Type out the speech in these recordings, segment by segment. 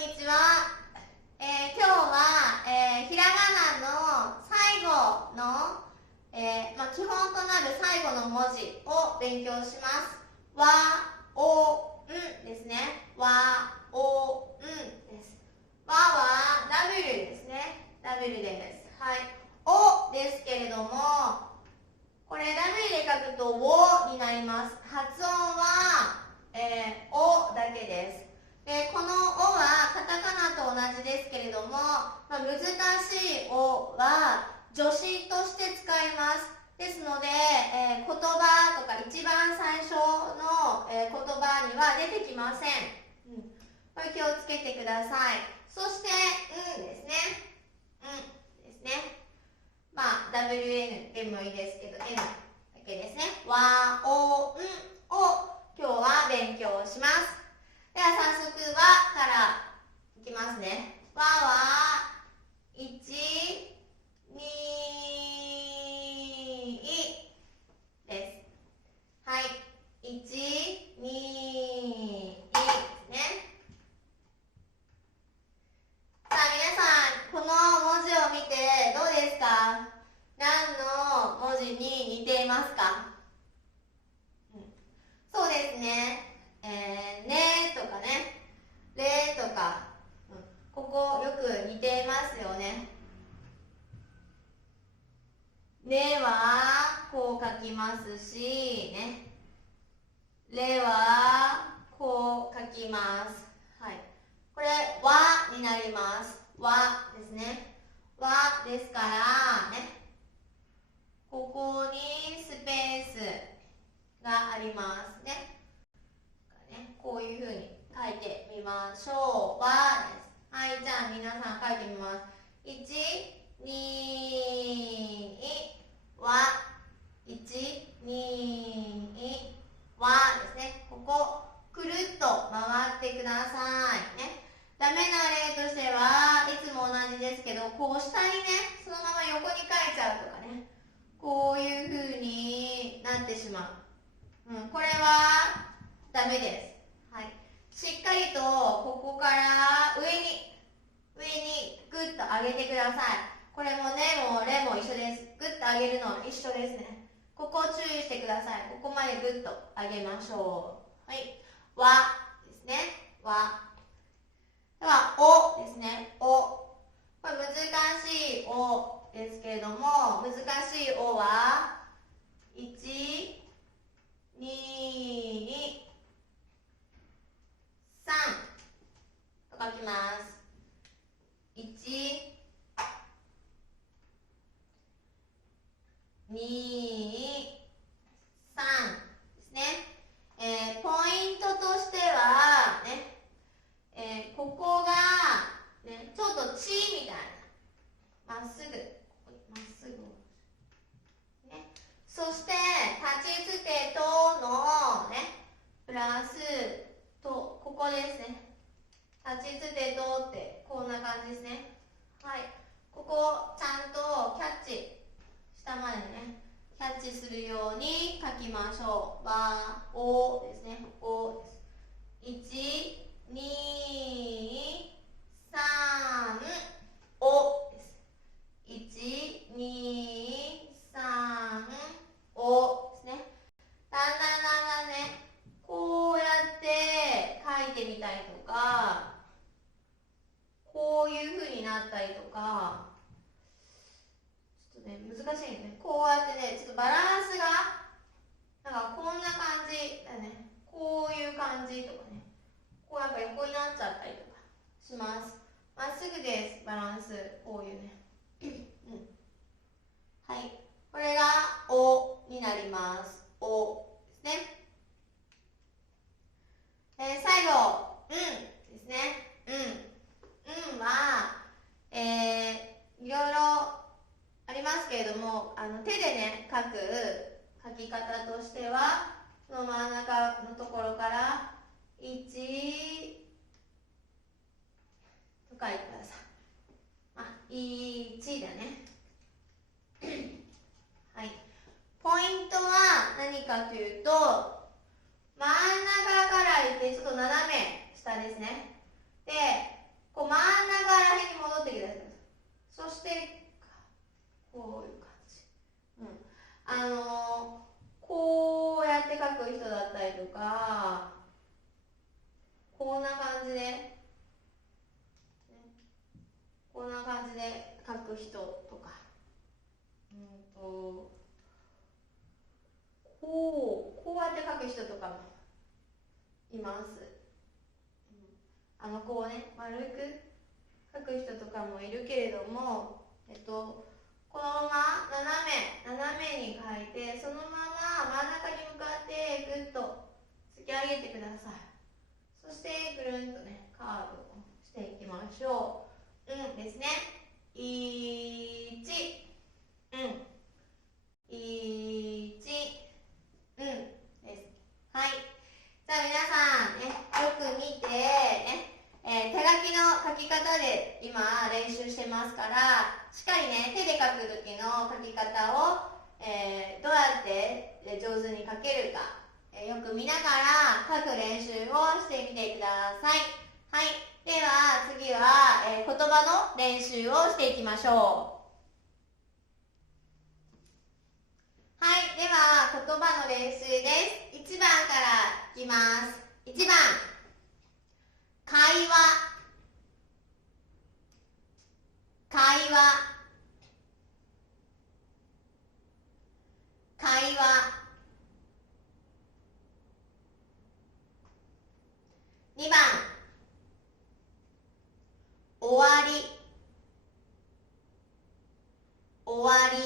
にちは。今日は、ひらがなの最後の、基本となる最後の文字を勉強します。わ、お、んですね。わ、お、んです。わは W ですね。W です。はい。おですけれども、これ W で書くとおになります。発音は、おだけです。この「お」はカタカナと同じですけれども、難しい「お」は助詞として使います。ですので、言葉とか一番最初の、言葉には出てきません。これ気をつけてください。そして「ん」ですね。「ん」ですね。WN でもいいですけど N だけですね。わ、お、んを今日は勉強します。では早速「わ」からいきますね。わは1、2です。はい。1、2ですね。さあ皆さん、この文字を見てどうですか？何の文字に似ていますか？そうですね。ねとかね。れとか、ここよく似ていますよね。ねはこう書きますし、ね。れはこう書きます。はい。これわになります。わですね。わですからね。ここにスペースがありますね。こういうふうに書いてみましょう。わです。はい、じゃあ皆さん書いてみます。1、2、わ。1、2、わですね。ここ、くるっと回ってください。ね。ダメな例としてはいつも同じですけど、こう下にね、そのまま横に書いちゃうとかね。こういうふうになってしまう。これはダメです。はい、しっかりとここから上にグッと上げてください。これもねもレも一緒です。グッと上げるの一緒ですね。ここ注意してください。ここまでグッと上げましょう。はい。わですね。わ。では、おですね。お。これ難しいおですけれども、難しいおは1、2、3と書きます。1、2、3ですね。ポイントとしては、ね、ここが、ね、ちょっと「ち」みたいな。まっすぐ。まっすぐ。ね、そして、立ちつてとの、ね、プラスと、ここですね。立ちつてとってこんな感じですね。はい。ここちゃんとキャッチ、下までね、キャッチするように書きましょう。わ、おですね。おです。1、2、3、おです。1、2、3、おですね。だんだんね、こうやって書いてみたりとか、こういう風になったりとか、ちょっとね、難しいね。こうやってね、ちょっとバランスが、なんかこんな感じだね。こういう感じとかね。こうやっぱ横になっちゃったりとかします。まっすぐです、バランス。こういうね。はい。これがおになります。おですね。最後、ですね。は、いろいろありますけれども、手でね、書き方としては、その真ん中のところから、1と書いてください。1だね。はい。ポイントは何かというと、真ん中からいってちょっと斜めこんな感じで、こんな感じで書く人とか、こうやって書く人とかもいます。こうね、丸く書く人とかもいるけれども、このまま斜めに書いて、そのまま真ん中に向かってぐっと突き上げてください。そしてぐるんとね、カーブをしていきましょう。ですね。1、です。はい。じゃあ皆さんね、よく見てね、手書きの書き方で今練習してますから、しっかりね、手で書く時の書き方を、どうやって上手に書けるか、よく見ながら書く練習をしてみてください。はい。では次は、言葉の練習をしていきましょう。はい。では言葉の練習です。1番からいきます。1番、会話、会話、会話。2番、終わり、終わり、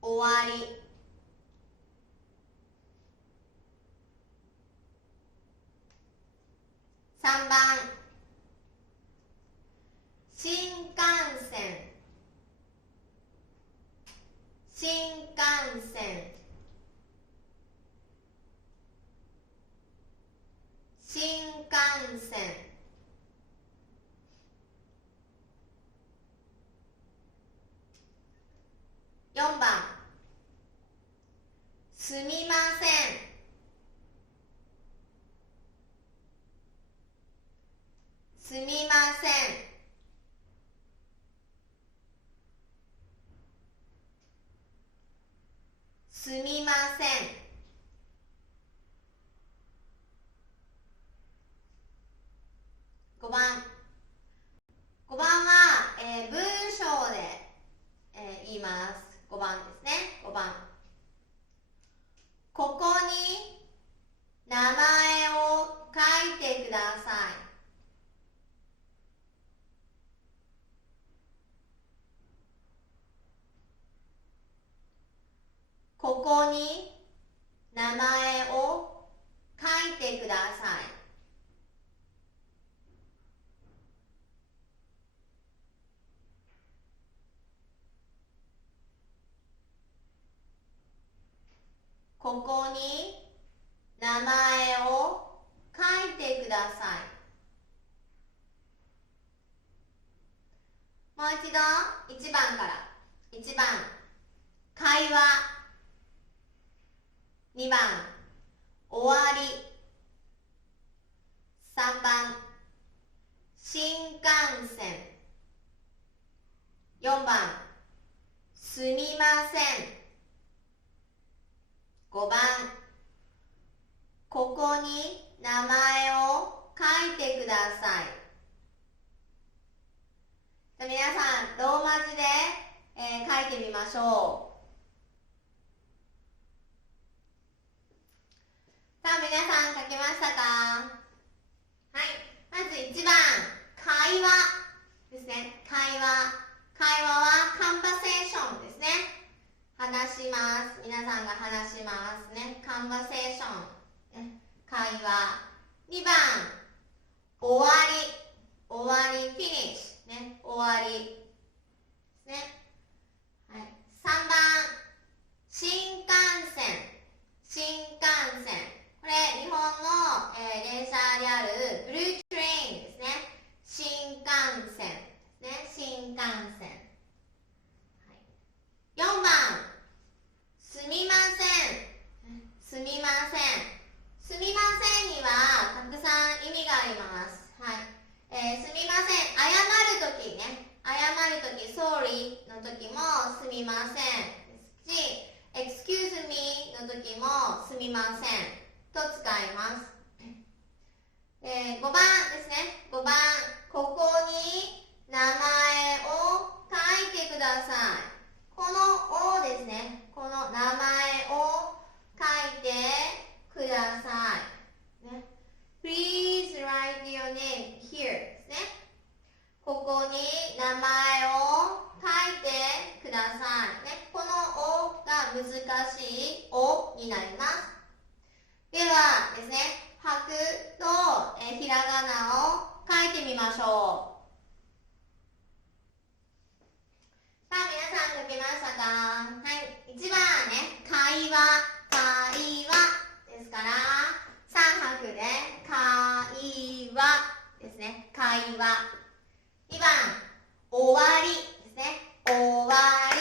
終わり。3番、新幹線、新幹線、新幹線。4番、すみません、すみません、すみません。5番、5番は、文章で、言います。5番ですね。5番、ここに名前を書いてください。ここに名前を書いてください。ここに名前を書いてください。もう一度1番から。1番、会話。2番、終わり。3番、新幹線。4番、すみません。5番、ここに名前を書いてください。じゃあ皆さん、ローマ字で、書いてみましょう。さあ皆さん書けましたか？はい。まず1番、会話ですね。会話。会話はカンバセーションですね。話します。皆さんが話しますね。カンバセーション。会話。2番、終わり。終わり、フィニッシュ。ね。終わり。ですね。はい。3番、新幹線。新幹線。これ、日本の、電車であるブルートレインですね。新幹線ですね。新幹線。はい、4番、すみません。すみません。すみませんにはたくさん意味があります。はい。すみません。謝るときね。謝るとき、sorry のときもすみませんですし、excuse me のときもすみません。と使います。5番ですね。5番、ここに名前を書いてください。この「お」ですね。この名前を書いてください。ね、Please write your name here ですね。ここに名前を書いてください。ね、この「お」が難しい「お」になります。ではですね、白とひらがなを書いてみましょう。さあ、皆さん書けましたか？はい。1番ね、会話ですから、3拍で会話ですね。会話。2番、終わりですね。終わり。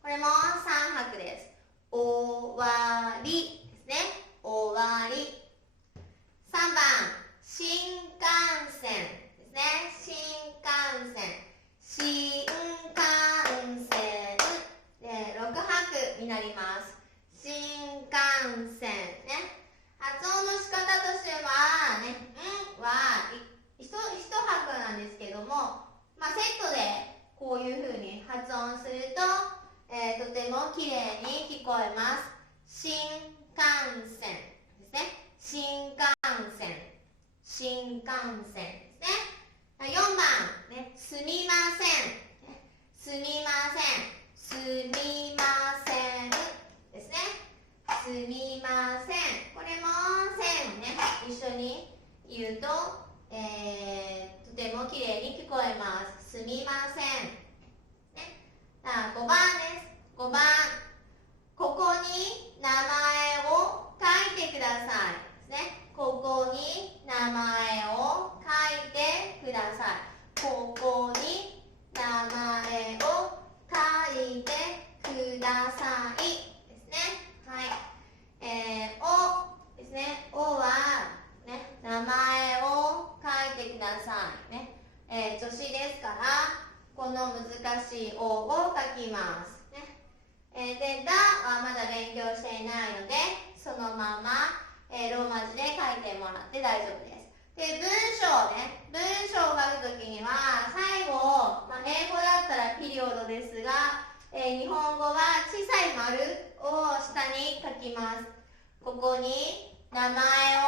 これも3拍です。終わりですね。終わり。3番、新幹線ですね。新幹線。新幹線で6拍になります。新幹線ね。発音の仕方としてはね、は1拍なんですけども、セットでこういう風に発音すると、とても綺麗に聞こえます。新幹線ですね。新幹線。新幹線ですね。4番、ね、すみません。すみません。すみませんですね。すみません。これもせんね、一緒に言うと、とても綺麗に聞こえます。すみません。ね、5番です。5番、ここに名前を書いてください。ですね。ここに名前を書いてください。ここに名前を書いてくださいですね。はい。おですね。おは、ね、名前を書いてください。ね。助詞ですから、この難しいおを書きます。ね。で、だはまだ勉強していないので、そのまま、ローマ字で書いてもらって大丈夫です。で、文章ね。文章を書くときには、最後、英語だったらピリオドですが、日本語は小さい丸を下に書きます。ここに名前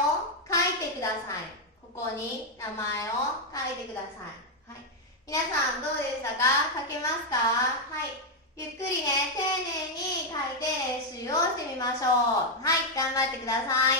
を書いてください。ここに名前を書いてください。はい。皆さんどうでしたか？書けますか？はい。ゆっくりね、丁寧に書いて練習をしてみましょう。はい、頑張ってください。